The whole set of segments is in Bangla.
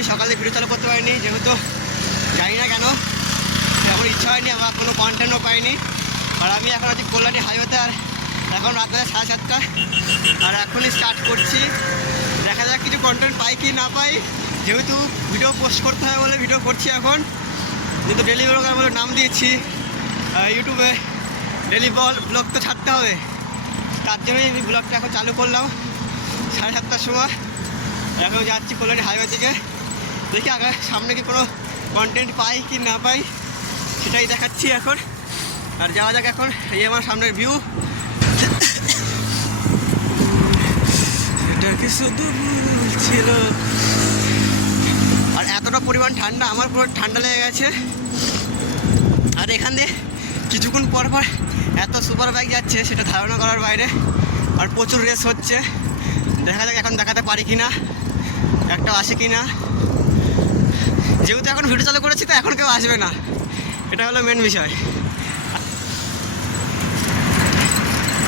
আমি সকালে ভিডিও চালু করতে পারিনি, যেহেতু জানি না কেন এখন ইচ্ছা হয়নি, আমার কোনো কন্টেন্টও পাইনি। আর আমি এখন আছি কল্যাণী হাইওয়েতে, আর এখন রাত 7:30, আর এখনই স্টার্ট করছি। দেখা যাক কিছু কন্টেন্ট পাই কি না পাই, যেহেতু ভিডিও পোস্ট করতে হবে বলে ভিডিও করছি এখন। যেহেতু ডেলি ব্লগার বলে নাম দিয়েছি ইউটিউবে, ডেলি ব্লগ তো ছাড়তে হবে, তার জন্যই আমি ব্লগটা এখন চালু করলাম 7:30 সময়। এখন যাচ্ছি কল্যাণী হাইওয়ে থেকে, দেখি আগে সামনে কি কোনো কন্টেন্ট পাই কি না পাই সেটাই দেখাচ্ছি এখন। আর যাওয়া যাক এখন, এই আমার সামনের ভিউ। এটাকে শুধু ছিল, আর এতটা পরিমাণ ঠান্ডা, আমার পুরো ঠান্ডা লেগে গেছে। আর এখান দিয়ে কিছুক্ষণ পর পর এত সুপার বাইক যাচ্ছে সেটা ধারণা করার বাইরে, আর প্রচুর রেস হচ্ছে। দেখা যাক এখন দেখাতে পারি কি না, একটা আসে কি না। যেহেতু এখন ভিডিও চালু করেছি তো এখন কেউ আসবে না, এটা হলো মেন বিষয়।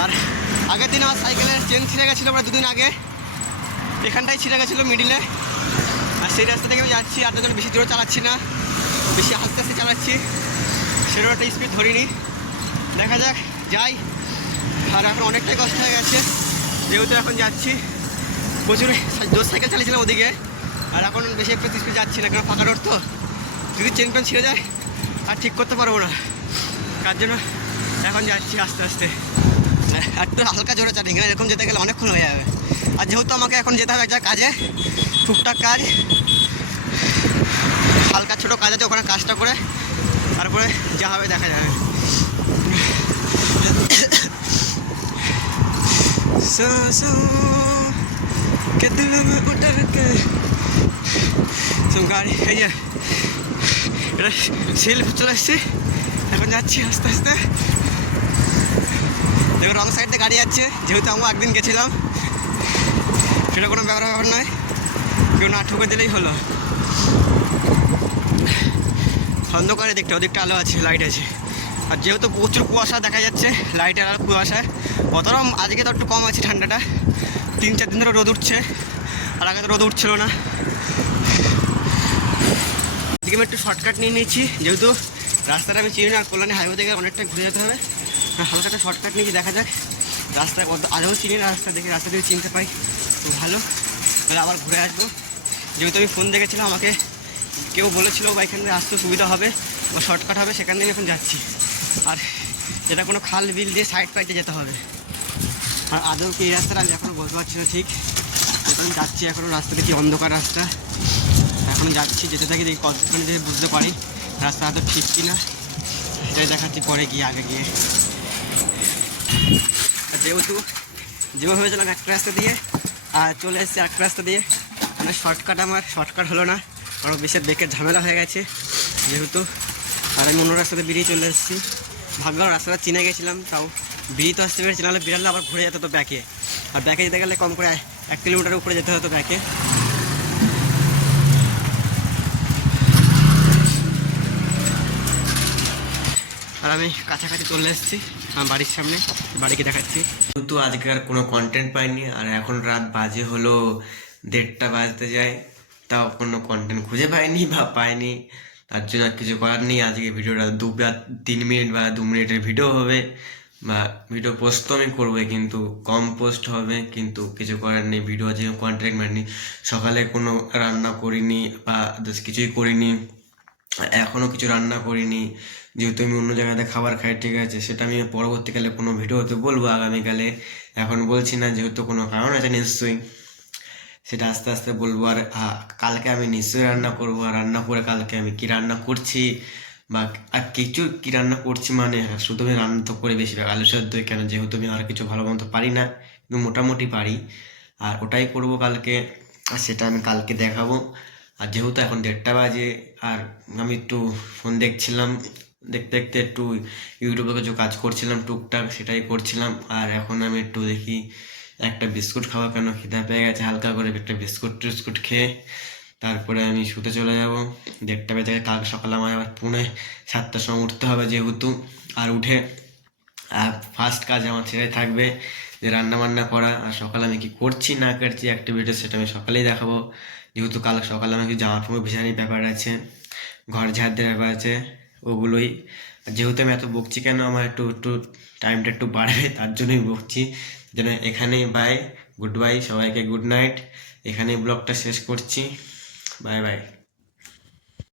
আর আগের দিন আমার সাইকেলের চেন ছিঁড়ে গেছিলো, প্রায় 2 দিন আগে এখানটাই ছিঁড়ে গেছিলো মিডিলে। আর সেই রাস্তা থেকে আমি যাচ্ছি, আর তখন বেশি জোরে চালাচ্ছি না, বেশি আস্তে আস্তে চালাচ্ছি, সেরকম একটা স্পিড ধরিনি। দেখা যাক যাই। আর এখন অনেকটাই কষ্ট হয়ে গেছে, যেহেতু এখন যাচ্ছি, প্রচুর জোর সাইকেল চালিয়েছিলাম ওদিকে, আর এখন বেশি একটু স্পিড যাচ্ছি না, কারণ ফাঁকা রোড তো, যদি চেন পেন ছিঁড়ে যায় আর ঠিক করতে পারবো না, তার জন্য এখন যাচ্ছি আস্তে আস্তে। একটু হালকা জোরে চালিয়ে গেলে এরকম যেতে গেলে অনেকক্ষণ হয়ে যাবে। আর যেহেতু আমাকে এখন যেতে হবে একটা কাজে, টুকটাক কাজ, হালকা ছোটো কাজ আছে, ওখানে কাজটা করে তারপরে যা হবে দেখা যাবে। গাড়ি এই যে এটা সেলফ চলে এসছি, এখন যাচ্ছি আস্তে আস্তে। দেখো রং সাইড দিয়ে গাড়ি যাচ্ছে, যেহেতু আমরা একদিন গেছিলাম, সেটা কোনো ব্যাপার নয়, কেউ না ঠুকে দিলেই হলো। অন্ধকারে দেখতে, ওদিকটা আলো আছে, লাইট আছে। আর যেহেতু প্রচুর কুয়াশা দেখা যাচ্ছে, লাইটের আর কুয়াশায় অতটা আজকে তো একটু কম আছে ঠান্ডাটা, 3-4 দিন ধরে রোদ উঠছে, আর আগে তো রোদ উঠছিল না। আজকে আমি একটু শর্টকাট নিয়ে নিয়েছি, যেহেতু রাস্তাটা আমি চিনি না, কল্যাণী হাইওয়ে থেকে অনেকটা ঘুরে যেতে হবে। হালকা একটা শর্টকাট নিয়েছি, দেখা যাক রাস্তায় আদৌ চিনি না, রাস্তা দেখে রাস্তা থেকে চিনতে পাই তো ভালো, তাহলে আবার ঘুরে আসবো। যেহেতু আমি ফোন দেখেছিলাম, আমাকে কেউ বলেছিল বা এখান থেকে আসতে সুবিধা হবে বা শর্টকাট হবে, সেখান থেকে এখন যাচ্ছি। আর এটা কোনো খাল বিল দিয়ে সাইড পাইতে যেতে হবে, আর আদৌ কি এই রাস্তাটা আমি এখনও বলতে পারছি না ঠিক। এখন যাচ্ছি, এখনও রাস্তাটা কি অন্ধকার রাস্তা, এখন যাচ্ছি, যেতে থাকি, দেখি কতক্ষণে যদি বুঝতে পারি রাস্তা হয়তো ঠিক কিনা, সেটাই দেখাচ্ছি পরে গিয়ে, আগে গিয়ে। যেহেতু যেভাবে ভেবেছিলাম একটা রাস্তা দিয়ে, আর চলে এসেছি একটা রাস্তা দিয়ে, মানে শর্টকাট আমার শর্টকাট হলো না, কারণ বেশি বেকের ঝামেলা হয়ে গেছে যেহেতু। আর আমি অন্য রাস্তাতে বেরিয়ে চলে এসেছি, ভাবলাম রাস্তাটা চিনে গেছিলাম, তাও বেরিয়ে তো আসতে পেরেছি, নাহলে বেরালে আবার ঘুরে যেতে হতো ব্যাকে, আর ব্যাকে যেতে গেলে কম করে 1 কিলোমিটার উপরে যেতে হতো ব্যাকে। আর আমি কাছাকাছি চলে এসেছি আমার বাড়ির সামনে, বাড়িকে দেখাচ্ছি। কিন্তু আজকে আর কোনো কন্টেন্ট পাইনি, আর এখন রাত বাজে হলো 1:30 বাজতে যায়, তাও কোনো কন্টেন্ট খুঁজে পাইনি বা পাইনি, তার জন্য আর কিছু করার নেই। আজকে ভিডিওটা 3 মিনিট বা 2 মিনিটের ভিডিও হবে, বা ভিডিও পোস্ট তো আমি করবোই, কিন্তু কম পোস্ট হবে, কিন্তু কিছু করার নেই। ভিডিও যে কন্টেন্ট পাইনি, সকালে কোনো রান্না করিনি বা কিছুই করিনি, এখনও কিছু রান্না করিনি, যেহেতু আমি অন্য জায়গাতে খাবার খাই, ঠিক আছে, সেটা আমি পরবর্তীকালে কোনো ভিডিওতে বলবো আগামীকালে, এখন বলছি না, যেহেতু কোনো কারণ আছে নিশ্চয়ই, সেটা আস্তে আস্তে বলবো। আর কালকে আমি নিশ্চয়ই রান্না করবো, আর রান্না করে কালকে আমি কি রান্না করছি বা আর কিছু কি রান্না করছি, মানে শুধু আমি রান্না তো করে বেশিরভাগ আলু সেদ্ধ, কেন যেহেতু আমি আর কিছু ভালো মতো পারি না, কিন্তু মোটামুটি পারি, আর ওটাই করবো কালকে, আর সেটা আমি কালকে দেখাবো। আর যেহেতু এখন 1:30 বাজে, আর আমি একটু ফোন দেখছিলাম, দেখতে দেখতে একটু ইউটিউবে কিছু কাজ করছিলাম টুকটাক, সেটাই করছিলাম। আর এখন আমি একটু দেখি একটা বিস্কুট খাওয়া, কেন খিদা পেয়ে গেছে, হালকা করে একটা বিস্কুট খেয়ে তারপরে আমি শুতে চলে যাব। 1:30 বেজে কাল সকালে আমার আবার পুনে 7টার সময় উঠতে হবে যেহেতু, আর উঠে ফার্স্ট কাজ আমার সেটাই থাকবে যে রান্না বান্না করা। আর সকালে আমি কি করছি না করছি অ্যাক্টিভিটি, সেটা আমি সকালেই দেখাবো, যেহেতু কাল সকালে আমার কিছু জামা কাপড় ভিজানোর ব্যাপার আছে, ঘর ঝাড় দেওয়ার ব্যাপার আছে, ওগুলোই। যেহেতু আমি এত বকছি কেন, আমার একটু একটু টাইমটা একটু বাড়বে, তার জন্যই বকছি। যেন এখানেই বাই, গুড বাই, সবাইকে গুড নাইট। এখানেই ব্লগটা শেষ করছি, বাই বাই।